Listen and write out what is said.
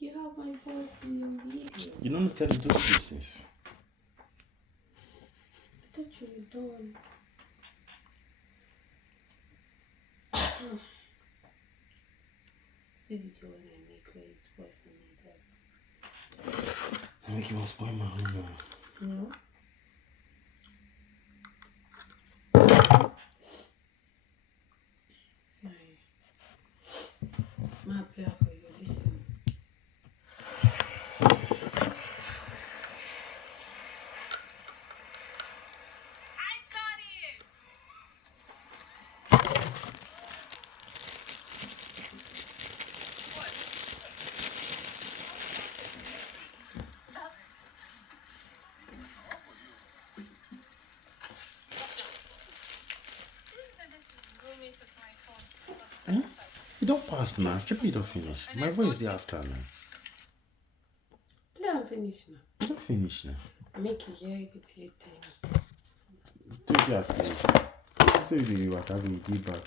You have my voice in your video. You don't tell the two pieces. I thought you were done. See video when I make where it's spoil for me that. I make you want to spoil my own now. No. Sorry. My play for you. Listen. I got it. You don't pass now. Triple, you don't finish. My voice is the after now. Play and finish now. You don't finish now. Make you hear it later. Do that thing. So you do what I will give back.